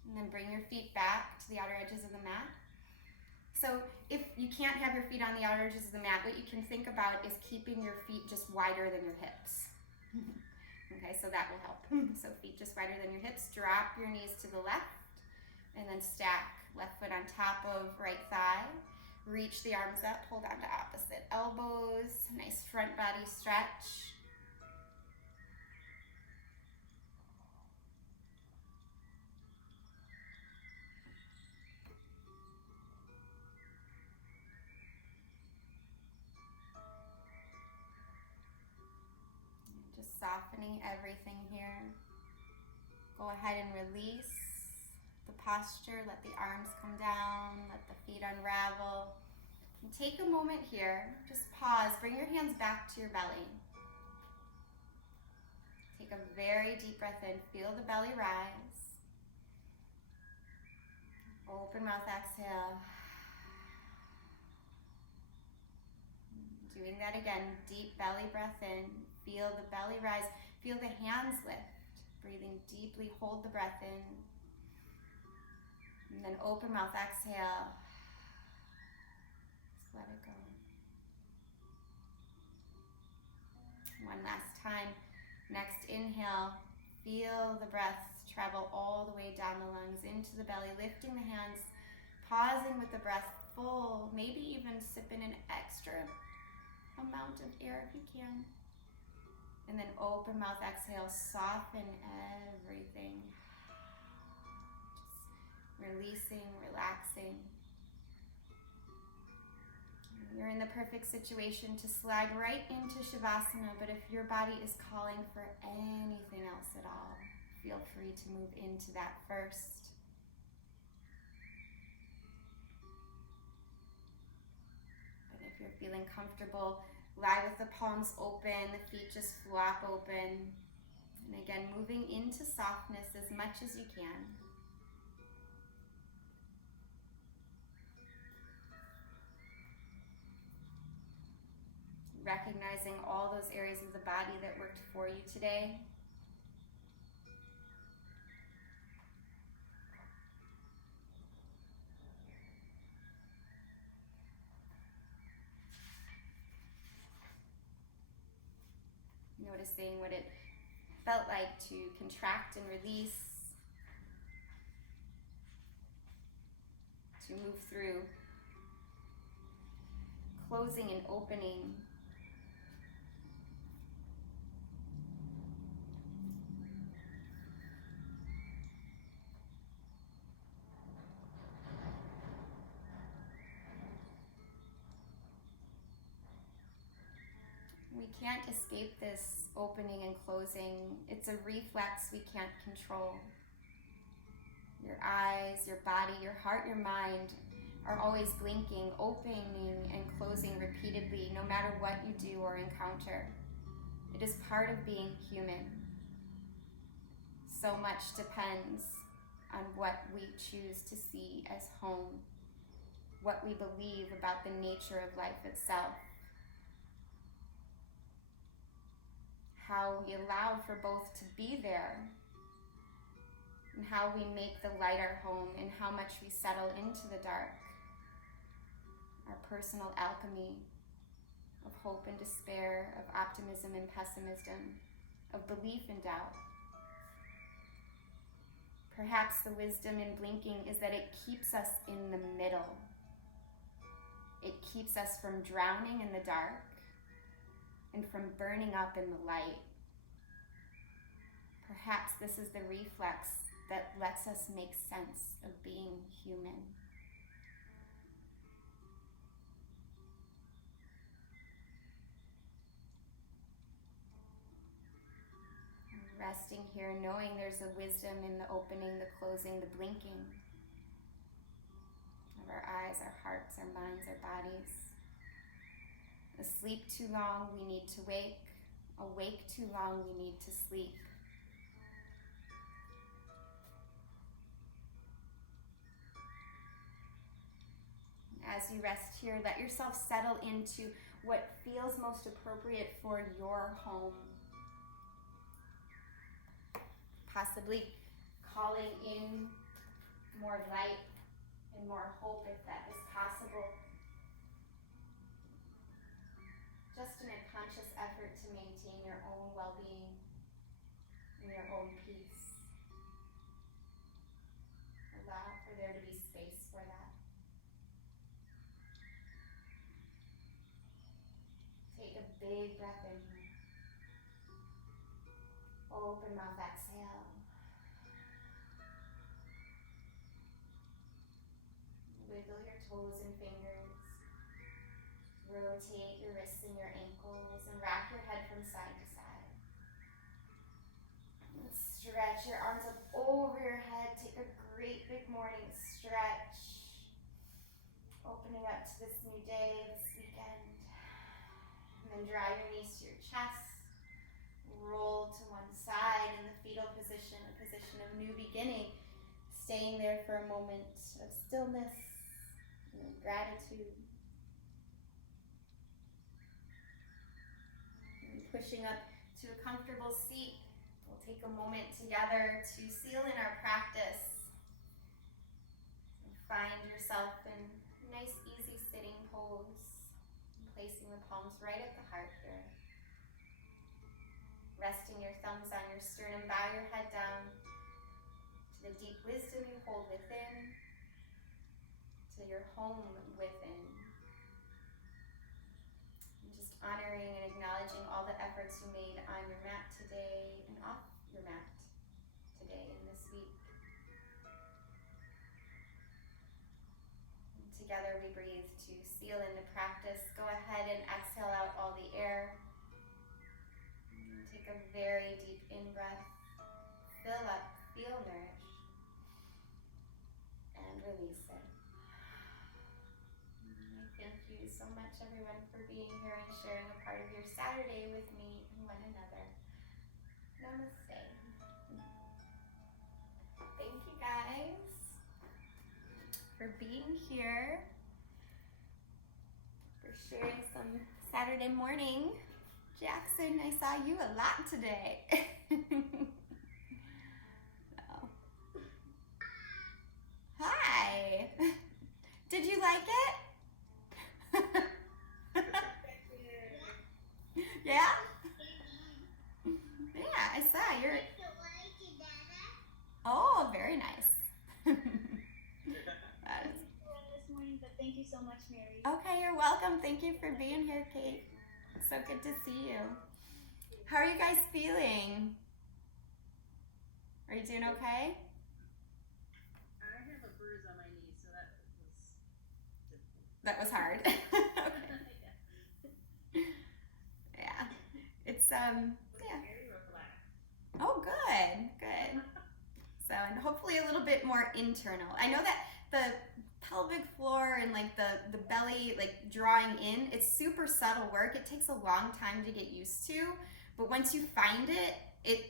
and then bring your feet back to the outer edges of the mat. So if you can't have your feet on the outer edges of the mat, what you can think about is keeping your feet just wider than your hips. Okay, so that will help. So feet just wider than your hips, drop your knees to the left, and then stack left foot on top of right thigh. Reach the arms up, hold on to opposite elbows, nice front body stretch. Softening everything here. Go ahead and release the posture. Let the arms come down. Let the feet unravel. And take a moment here. Just pause. Bring your hands back to your belly. Take a very deep breath in. Feel the belly rise. Open mouth, exhale. Doing that again. Deep belly breath in. Feel the belly rise. Feel the hands lift. Breathing deeply. Hold the breath in. And then open mouth, exhale. Just let it go. One last time. Next inhale. Feel the breath travel all the way down the lungs into the belly. Lifting the hands. Pausing with the breath full. Maybe even sipping an extra amount of air if you can. And then open mouth, exhale, soften everything. Just releasing, relaxing. You're in the perfect situation to slide right into Shavasana, but if your body is calling for anything else at all, feel free to move into that first. But if you're feeling comfortable, lie with the palms open, the feet just flop open. And again, moving into softness as much as you can. recognizing all those areas of the body that worked for you today. Noticing what it felt like to contract and release, to move through closing and opening. We can't escape this opening and closing. It's a reflex we can't control. Your eyes, your body, your heart, your mind are always blinking, opening and closing repeatedly, no matter what you do or encounter. It is part of being human. So much depends on what we choose to see as home, what we believe about the nature of life itself, how we allow for both to be there, and how we make the light our home, and how much we settle into the dark. Our personal alchemy of hope and despair, of optimism and pessimism, of belief and doubt. Perhaps the wisdom in blinking is that it keeps us in the middle. It keeps us from drowning in the dark and from burning up in the light. Perhaps this is the reflex that lets us make sense of being human. Resting here, knowing there's a wisdom in the opening, the closing, the blinking of our eyes, our hearts, our minds, our bodies. Asleep too long, we need to wake. Awake too long, we need to sleep. As you rest here, let yourself settle into what feels most appropriate for your home. Possibly calling in more light and more hope if that is possible. Just in a conscious effort to maintain your own well-being and your own peace. Allow for there to be space for that. Take a big breath in here. Open mouth, exhale. Wiggle your toes and fingers. Rotate your wrists and your ankles and rock your head from side to side. And stretch your arms up over your head. Take a great big morning stretch. Opening up to this new day, this weekend. And then draw your knees to your chest. Roll to one side in the fetal position, a position of new beginning. Staying there for a moment of stillness and gratitude. And pushing up to a comfortable seat, we'll take a moment together to seal in our practice. Find yourself in a nice, easy sitting pose, placing the palms right at the heart here. Resting your thumbs on your sternum, bow your head down to the deep wisdom you hold within, to your home within. And just honoring and acknowledging all the efforts you made on your mat today and off your mat today and this week. And together we breathe to seal into practice. Go ahead and exhale out all the air. Take a very deep in-breath, fill up, feel nourished, and release it. I thank you so much, everyone, for being here and sharing a part of your Saturday with me and one another. Namaste. Thank you guys for being here, for sharing some Saturday morning. Jackson, I saw you a lot today. Oh. Hi. Did you like it? Yeah? Yeah, I saw you're. Oh, very nice. That is... This morning, but thank you so much, Mary. Okay, you're welcome. Thank you for being here, Kate. So good to see you. How are you guys feeling? Are you doing okay? I have a bruise on my knee, so that was difficult. That was hard. Yeah. It's yeah. Very relaxed. Oh, good. So, and hopefully a little bit more internal. I know that the pelvic floor and like the belly, like drawing in, it's super subtle work. It takes a long time to get used to, but once you find it, it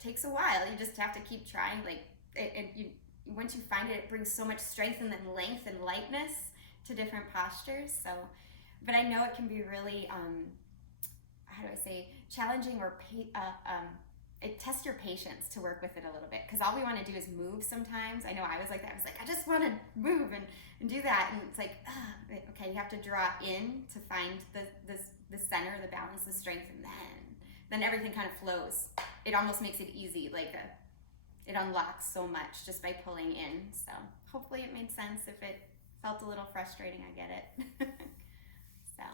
takes a while. You just have to keep trying. Like, once you find it, it brings so much strength and then length and lightness to different postures. So, but I know it can be really, how do I say, challenging or it tests your patience to work with it a little bit, because all we want to do is move sometimes. I know I was like that. I was like, I just want to move and do that, and it's like, okay, you have to draw in to find the center, the balance, the strength, and then everything kind of flows. It almost makes it easy, it unlocks so much just by pulling in. So hopefully it made sense. If it felt a little frustrating, I get it. So.